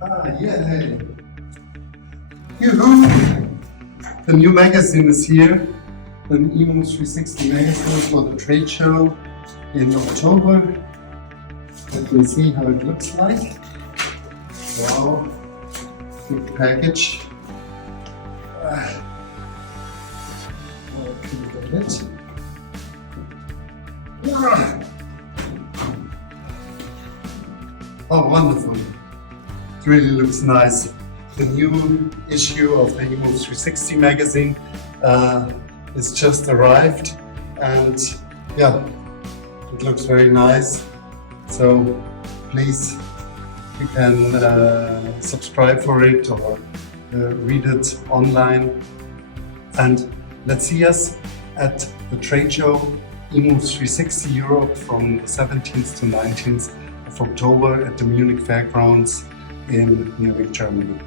Yeah. Yoo-hoo! The new magazine is here, an eMove360 magazine for the trade show in October. Let me see how it looks like. Wow, big package. Open it. Oh, wonderful. It really looks nice. The new issue of the eMove360 magazine is just arrived, and yeah, it looks very nice. So please, you can subscribe for it or read it online. And let's see us at the trade show eMove360 Europe from the 17th to 19th of October at the Munich Fairgrounds in Munich, Germany.